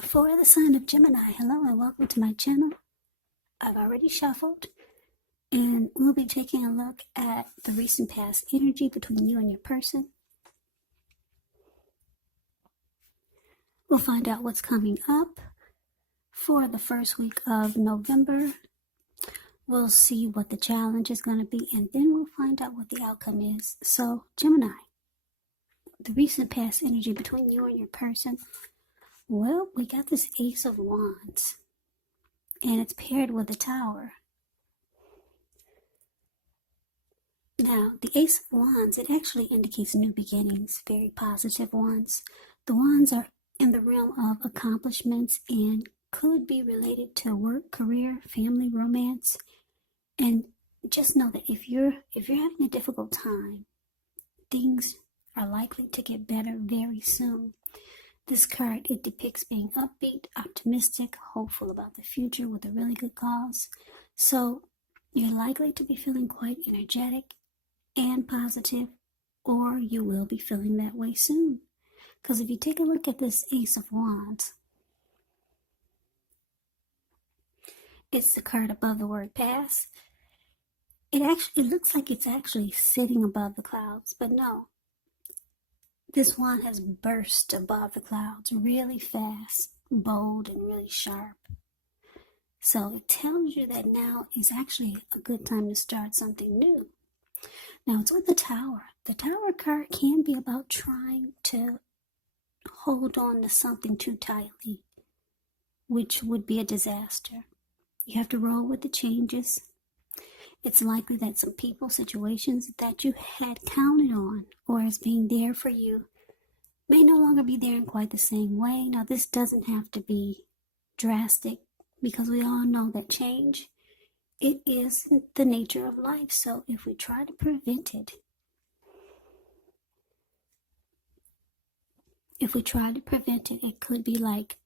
For the sign of Gemini, hello and welcome to my channel. I've already shuffled and we'll be taking a look at the recent past energy between you and your person. We'll find out what's coming up for the first week of November. We'll see what the challenge is going to be, and then we'll find out what the outcome is. So, Gemini, the recent past energy between you and your person. Well, we got this Ace of Wands, and it's paired with the Tower. Now, the Ace of Wands, it actually indicates new beginnings, very positive ones. The Wands are in the realm of accomplishments and could be related to work, career, family, romance. And just know that if you're having a difficult time, things are likely to get better very soon. This card, it depicts being upbeat, optimistic, hopeful about the future with a really good cause. So you're likely to be feeling quite energetic and positive, or you will be feeling that way soon. Because if you take a look at this Ace of Wands, it's the card above the word pass. It looks like it's actually sitting above the clouds, but no. This wand has burst above the clouds really fast, bold, and really sharp. So it tells you that now is actually a good time to start something new. Now it's with the Tower. The Tower card can be about trying to hold on to something too tightly, which would be a disaster. You have to roll with the changes. It's likely that some people, situations that you had counted on or as being there for you may no longer be there in quite the same way. Now, this doesn't have to be drastic because we all know that change, it is the nature of life. So if we try to prevent it, it could be like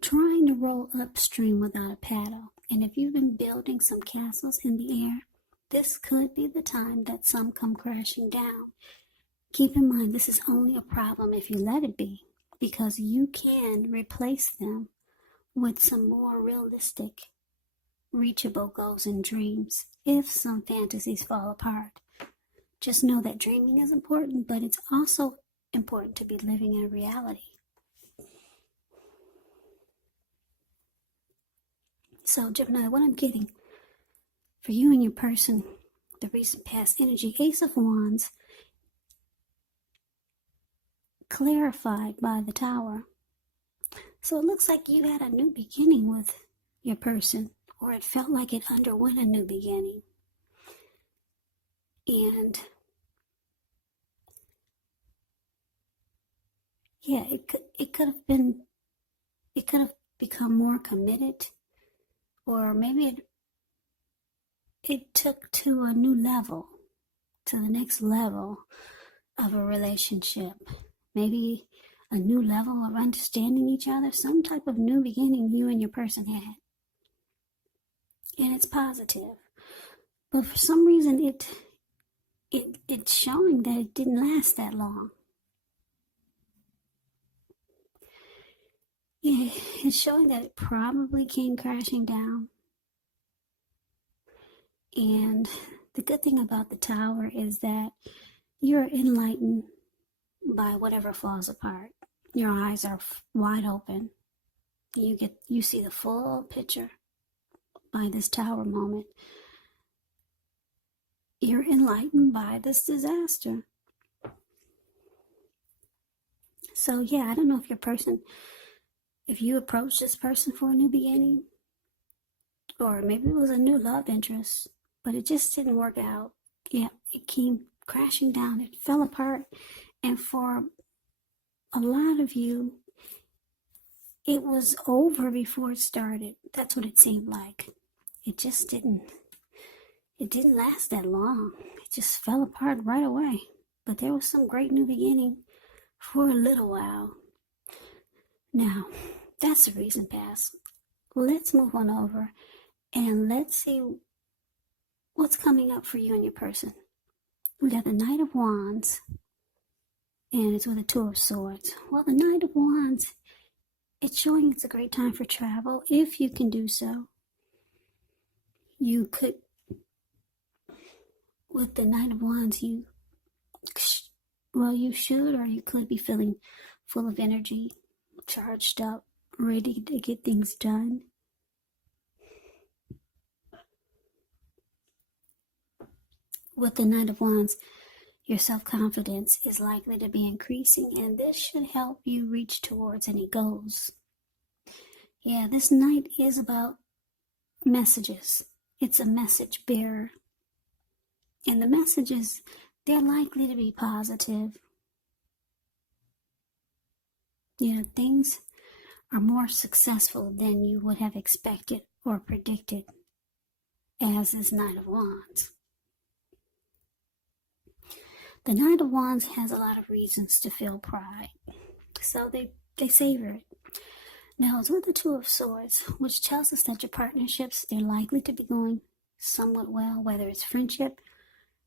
trying to roll upstream without a paddle. And if you've been building some castles in the air, this could be the time that some come crashing down. Keep in mind, this is only a problem if you let it be, because you can replace them with some more realistic, reachable goals and dreams if some fantasies fall apart. Just know that dreaming is important, but it's also important to be living in reality. So, Gemini, what I'm getting for you and your person, the recent past energy, Ace of Wands, clarified by the Tower. So it looks like you had a new beginning with your person, or it felt like it underwent a new beginning. And yeah, it could have become more committed, or maybe it took to a new level, to the next level of a relationship. Maybe a new level of understanding each other, some type of new beginning you and your person had. And it's positive. But for some reason, it's showing that it didn't last that long. Yeah, it's showing that it probably came crashing down. And the good thing about the Tower is that you're enlightened by whatever falls apart. Your eyes are wide open. You see the full picture by this Tower moment. You're enlightened by this disaster. So yeah, I don't know if you approach this person for a new beginning, or maybe it was a new love interest, but it just didn't work out. Yeah, it came crashing down. It fell apart. And for a lot of you, it was over before it started. That's what it seemed like. It didn't last that long. It just fell apart right away. But there was some great new beginning for a little while. Now, that's the recent past. Let's move on over and let's see what's coming up for you and your person. We got the Knight of Wands, and it's with a Two of Swords. Well, the Knight of Wands, it's showing it's a great time for travel if you can do so. You could, with the Knight of Wands, you should, or you could be feeling full of energy, charged up, ready to get things done. With the Knight of Wands, your self-confidence is likely to be increasing, and this should help you reach towards any goals. Yeah, this Knight is about messages. It's a message bearer. And the messages, they're likely to be positive. Things are more successful than you would have expected or predicted as this Knight of Wands. The Knight of Wands has a lot of reasons to feel pride, so they savor it. Now, it's with the Two of Swords, which tells us that your partnerships, they're likely to be going somewhat well, whether it's friendship,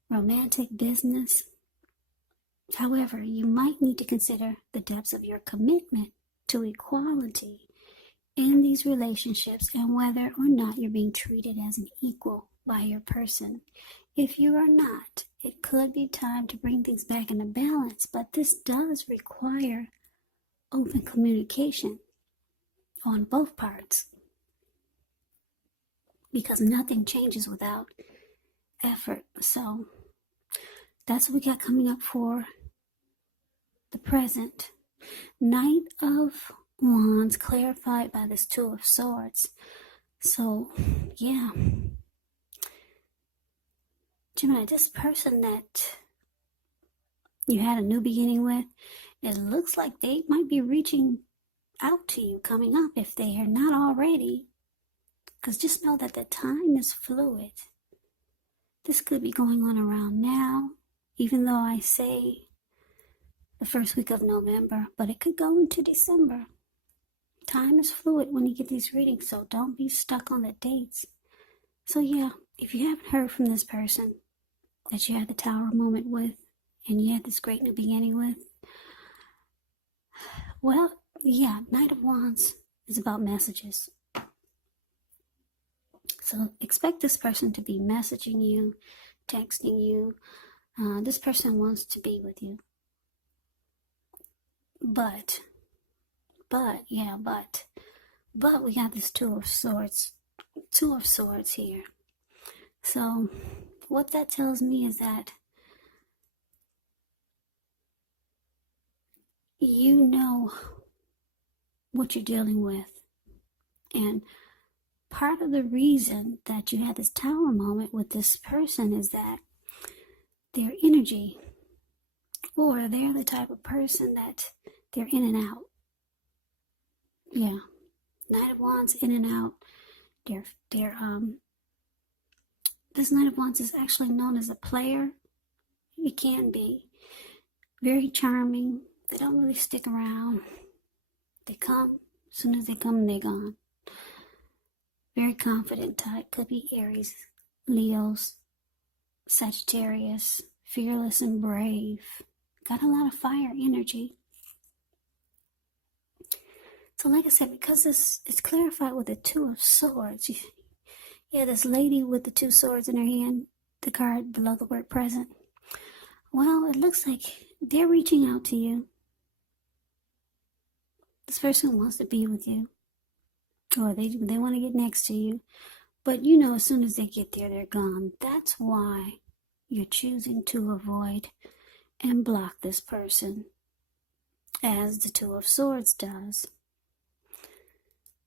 romantic, business. However, you might need to consider the depths of your commitment to equality in these relationships and whether or not you're being treated as an equal by your person. If you are not, it could be time to bring things back into balance, but this does require open communication on both parts, because nothing changes without effort. So that's what we got coming up for the present. Knight of Wands clarified by this Two of Swords. So yeah, Gemini, this person that you had a new beginning with, it looks like they might be reaching out to you coming up if they are not already. Because just know that the time is fluid. This could be going on around now, even though I say the first week of November, but it could go into December. Time is fluid when you get these readings, so don't be stuck on the dates. So yeah, if you haven't heard from this person that you had the Tower moment with, and you had this great new beginning with, well, yeah, Knight of Wands is about messages. So expect this person to be messaging you, texting you. This person wants to be with you. But we got this Two of Swords here. So what that tells me is that you know what you're dealing with. And part of the reason that you had this Tower moment with this person is that their energy, or they're the type of person that they're in and out. Yeah. Knight of Wands, in and out. This Knight of Wands is actually known as a player. It can be very charming. They don't really stick around. They come. As soon as they come, they're gone. Very confident type. Could be Aries, Leos, Sagittarius. Fearless and brave. Got a lot of fire energy. So like I said, because it's clarified with the Two of Swords. Yeah, this lady with the two swords in her hand, the card below the word present. Well, it looks like they're reaching out to you. This person wants to be with you. Or they want to get next to you. But as soon as they get there, they're gone. That's why you're choosing to avoid and block this person, as the Two of Swords does.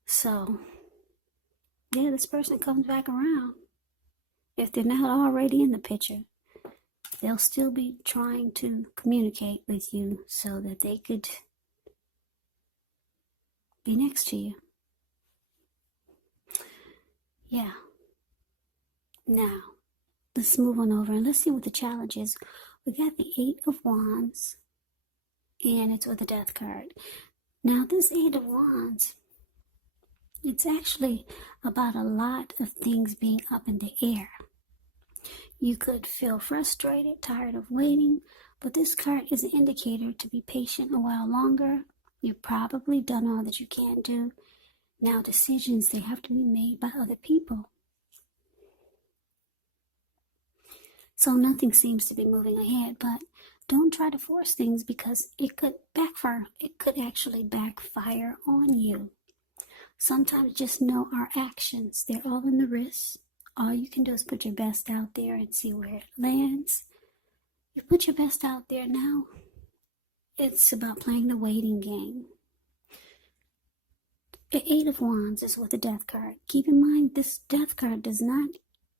So, yeah, this person comes back around. If they're not already in the picture, they'll still be trying to communicate with you so that they could be next to you. Yeah. Now, let's move on over and let's see what the challenge is. We got the Eight of Wands, and it's with the Death card. Now, this Eight of Wands, it's actually about a lot of things being up in the air. You could feel frustrated, tired of waiting, But this card is an indicator to be patient a while longer. You've probably done all that you can do. Now decisions, they have to be made by other people. So nothing seems to be moving ahead, but don't try to force things because it could backfire. It could actually backfire on you. Sometimes just know our actions, they're all in the wrist. All you can do is put your best out there and see where it lands. You put your best out there now. It's about playing the waiting game. The Eight of Wands is with the Death card. Keep in mind, this Death card does not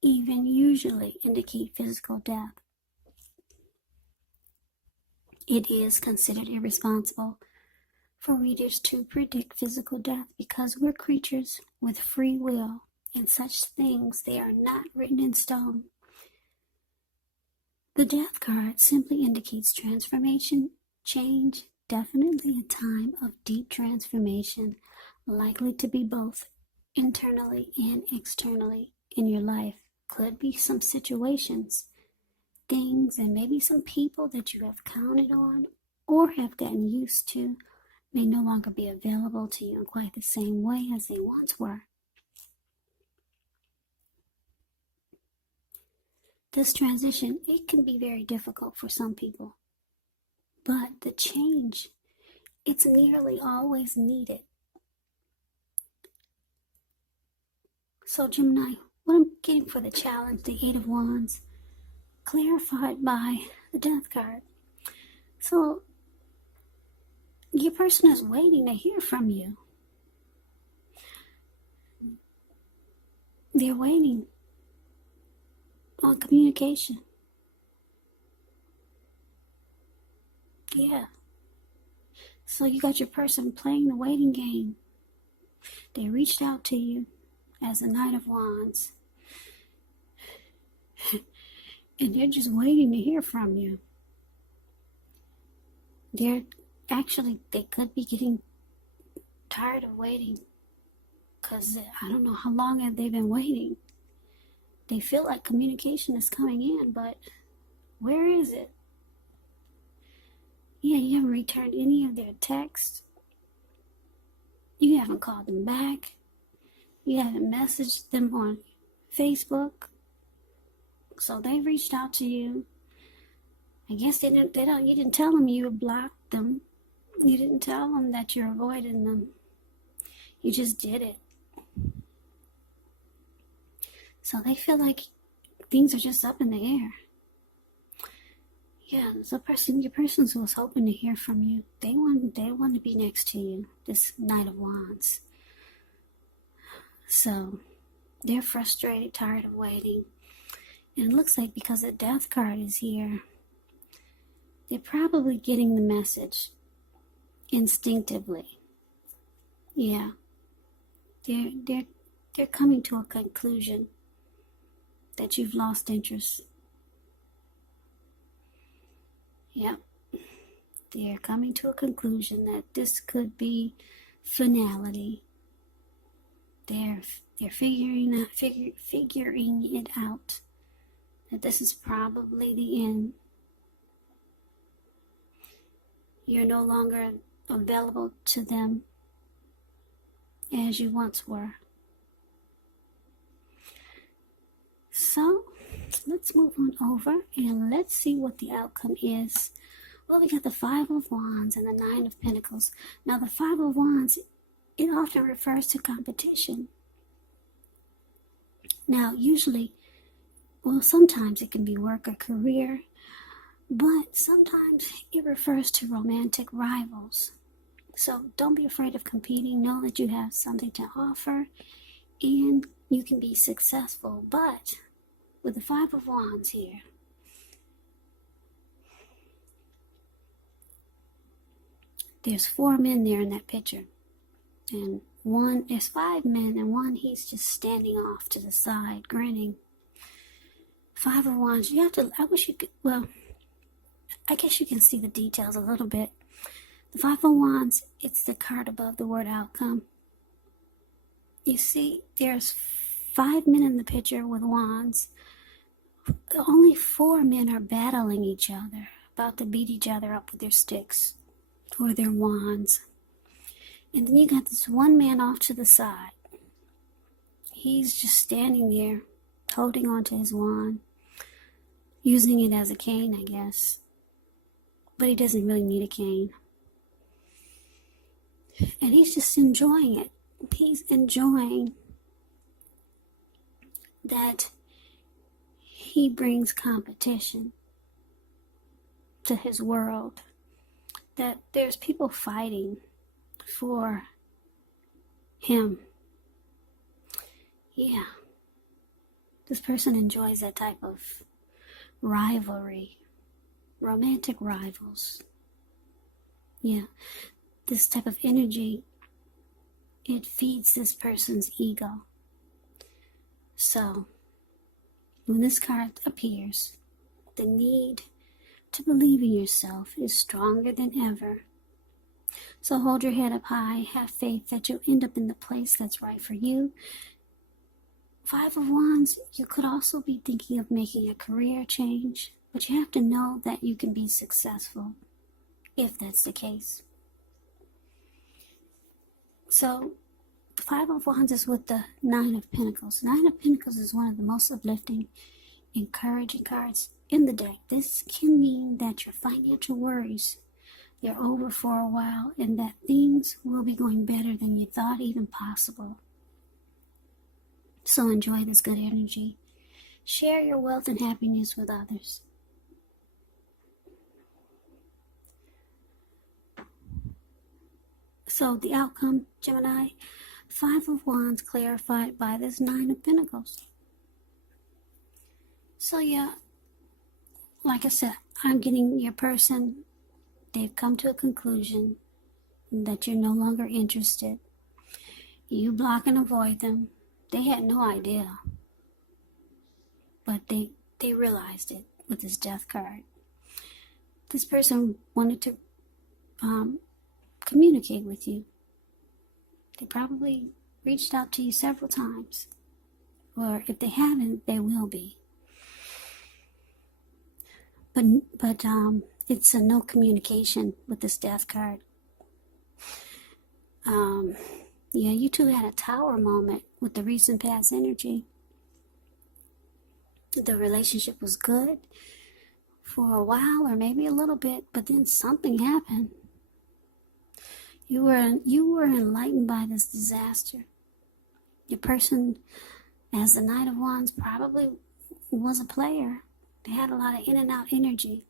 even usually indicate physical death. It is considered irresponsible for readers to predict physical death because we're creatures with free will, and such things, they are not written in stone. The Death card simply indicates transformation, change, definitely a time of deep transformation, likely to be both internally and externally in your life. Could be some situations, things, and maybe some people that you have counted on or have gotten used to may no longer be available to you in quite the same way as they once were. This transition, it can be very difficult for some people, but the change, it's nearly always needed. So Gemini, what I'm getting for the challenge, the Eight of Wands, clarified by the Death card. So your person is waiting to hear from you. They're waiting on communication. Yeah. So you got your person playing the waiting game. They reached out to you as the Knight of Wands. And they're just waiting to hear from you. They could be getting tired of waiting. Because I don't know how long have they been waiting. They feel like communication is coming in, but where is it? Yeah, you haven't returned any of their texts. You haven't called them back. You haven't messaged them on Facebook. So they reached out to you. I guess you didn't tell them you blocked them. You didn't tell them that you're avoiding them. You just did it. So they feel like things are just up in the air. Yeah, your person was hoping to hear from you. They want to be next to you, this Knight of Wands. So they're frustrated, tired of waiting. And it looks like because the Death card is here, they're probably getting the message instinctively. Yeah. They're coming to a conclusion that you've lost interest. Yeah. They're coming to a conclusion that this could be finality. They're figuring it out. That this is probably the end. You're no longer available to them as you once were. So let's move on over and let's see what the outcome is. Well, we got the Five of Wands and the Nine of Pentacles. Now the Five of Wands, it often refers to competition. Now sometimes it can be work or career, but sometimes it refers to romantic rivals. So don't be afraid of competing. Know that you have something to offer and you can be successful. But with the Five of Wands here, there's 4 men there in that picture. And there's 5 men, and one, he's just standing off to the side, grinning. Five of Wands, I guess you can see the details a little bit. The Five of Wands, it's the card above the word outcome. You see, there's 5 men in the picture with wands. Only 4 men are battling each other, about to beat each other up with their sticks or their wands. And then you got this one man off to the side. He's just standing there, holding onto his wand, using it as a cane, I guess. But he doesn't really need a cane. And he's just enjoying it. He's enjoying that he brings competition to his world. That there's people fighting for him. Yeah. This person enjoys that type of rivalry. Romantic rivals. Yeah. This type of energy, it feeds this person's ego. So, when this card appears, the need to believe in yourself is stronger than ever. So hold your head up high, have faith that you'll end up in the place that's right for you. Five of Wands, you could also be thinking of making a career change, but you have to know that you can be successful if that's the case. So, Five of Wands is with the Nine of Pentacles. Nine of Pentacles is one of the most uplifting, encouraging cards in the deck. This can mean that your financial worries, they're over for a while, and that things will be going better than you thought even possible. So enjoy this good energy. Share your wealth and happiness with others. So the outcome, Gemini, Five of Wands clarified by this Nine of Pentacles. So yeah, like I said, I'm getting your person, they've come to a conclusion that you're no longer interested. You block and avoid them. They had no idea, but they realized it with this Death card. This person wanted to communicate with you. They probably reached out to you several times, or if they haven't, they will be. But it's a no communication with this Death card. Yeah, you two had a tower moment with the recent past energy. The relationship was good for a while, or maybe a little bit, but then something happened. You were enlightened by this disaster. Your person, as the Knight of Wands, probably was a player. They had a lot of in and out energy.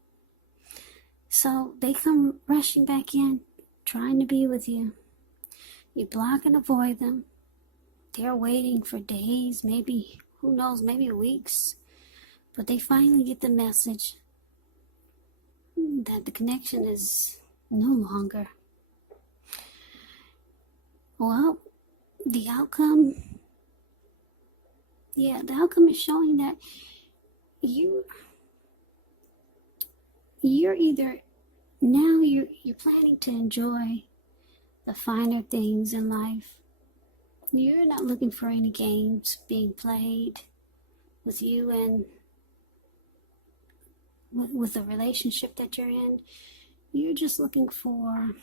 So they come rushing back in, trying to be with you. You block and avoid them. They're waiting for days, maybe, who knows, maybe weeks. But they finally get the message that the connection is no longer. Well, the outcome is showing that you're either, now you're planning to enjoy the finer things in life. You're not looking for any games being played with you and with the relationship that you're in. You're just looking for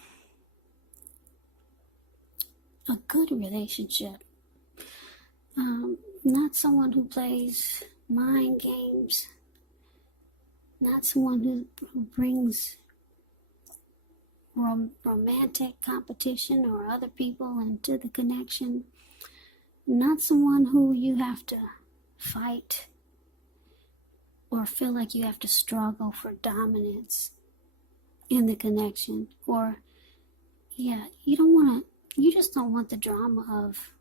a good relationship. Not someone who plays mind games. Not someone who brings romantic competition or other people into the connection. Not someone who you have to fight or feel like you have to struggle for dominance in the connection. Or, yeah, you just don't want the drama of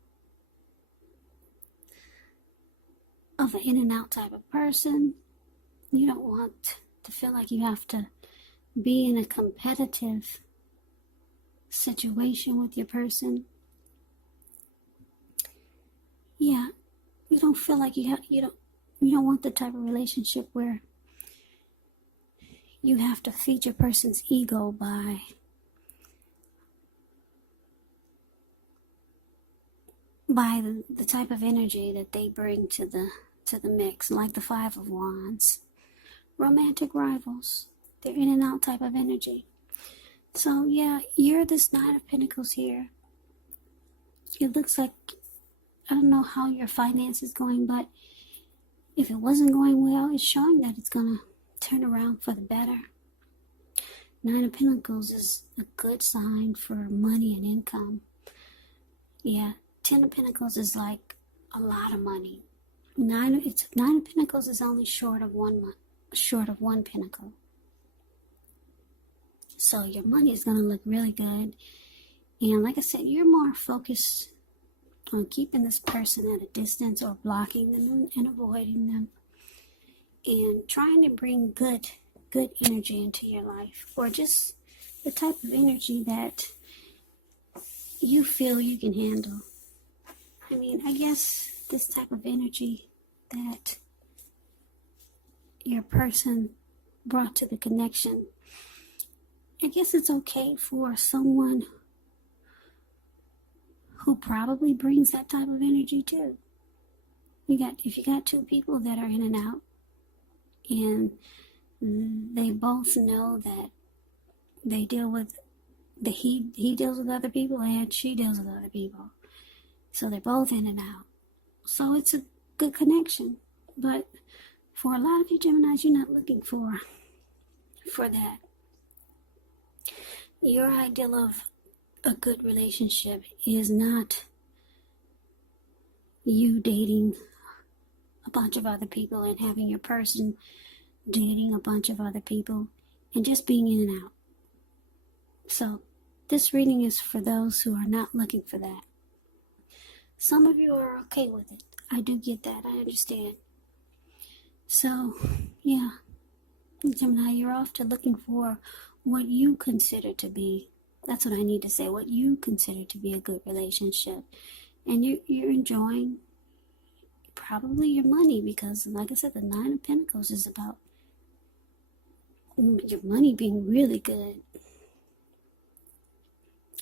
an in and out type of person. You don't want to feel like you have to be in a competitive situation with your person. Yeah, you don't feel like you don't want the type of relationship where you have to feed your person's ego by the type of energy that they bring to the mix, like the Five of Wands. Romantic rivals. They're in and out type of energy. So yeah, you're this Nine of Pentacles here. It looks like, I don't know how your finance is going, but if it wasn't going well, it's showing that it's going to turn around for the better. Nine of Pentacles is a good sign for money and income. Yeah, Ten of Pentacles is like a lot of money. Nine of Pentacles is only short of one pentacle. So your money is going to look really good. And like I said, you're more focused on keeping this person at a distance or blocking them and avoiding them. And trying to bring good energy into your life. Or just the type of energy that you feel you can handle. I mean, I guess this type of energy that your person brought to the connection, I guess it's okay for someone who probably brings that type of energy too. If you got two people that are in and out, and they both know that they deal with he deals with other people and she deals with other people, so they're both in and out. So it's a good connection. But for a lot of you Geminis, you're not looking for that. Your ideal of a good relationship is not you dating a bunch of other people and having your person dating a bunch of other people and just being in and out. So this reading is for those who are not looking for that. Some of you are okay with it. I do get that. I understand. So, yeah, Gemini, you're off to looking for what you consider to be, that's what I need to say, what you consider to be a good relationship. And you're enjoying probably your money, because like I said, the Nine of Pentacles is about your money being really good.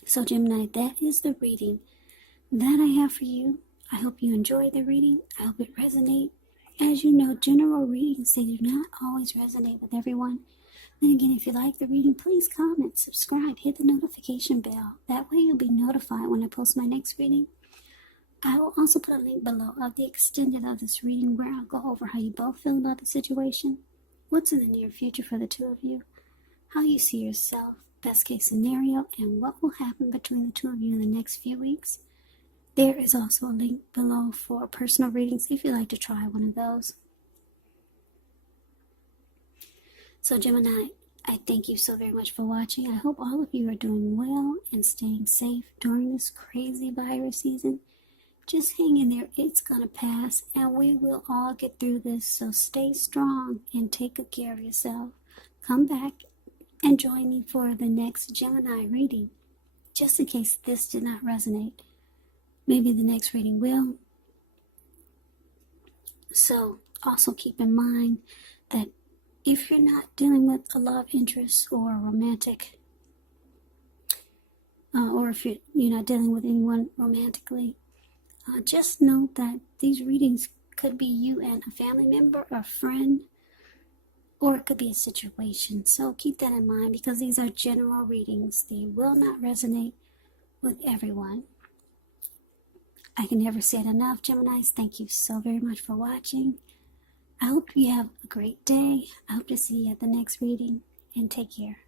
So Gemini, that is the reading that I have for you. I hope you enjoyed the reading. I hope it resonates. As you know, general readings, they do not always resonate with everyone. Then again, if you like the reading, please comment, subscribe, hit the notification bell. That way you'll be notified when I post my next reading. I will also put a link below of the extended of this reading where I'll go over how you both feel about the situation, what's in the near future for the two of you, how you see yourself, best case scenario, and what will happen between the two of you in the next few weeks. There is also a link below for personal readings if you'd like to try one of those. So Gemini, I thank you so very much for watching. I hope all of you are doing well and staying safe during this crazy virus season. Just hang in there. It's going to pass, and we will all get through this. So stay strong and take good care of yourself. Come back and join me for the next Gemini reading, just in case this did not resonate. Maybe the next reading will. So also keep in mind that if you're not dealing with a love interest or a romantic, or if you're not dealing with anyone romantically, just note that these readings could be you and a family member, a friend, or it could be a situation. So keep that in mind, because these are general readings. They will not resonate with everyone. I can never say it enough, Geminis. Thank you so very much for watching. I hope you have a great day. I hope to see you at the next reading, and take care.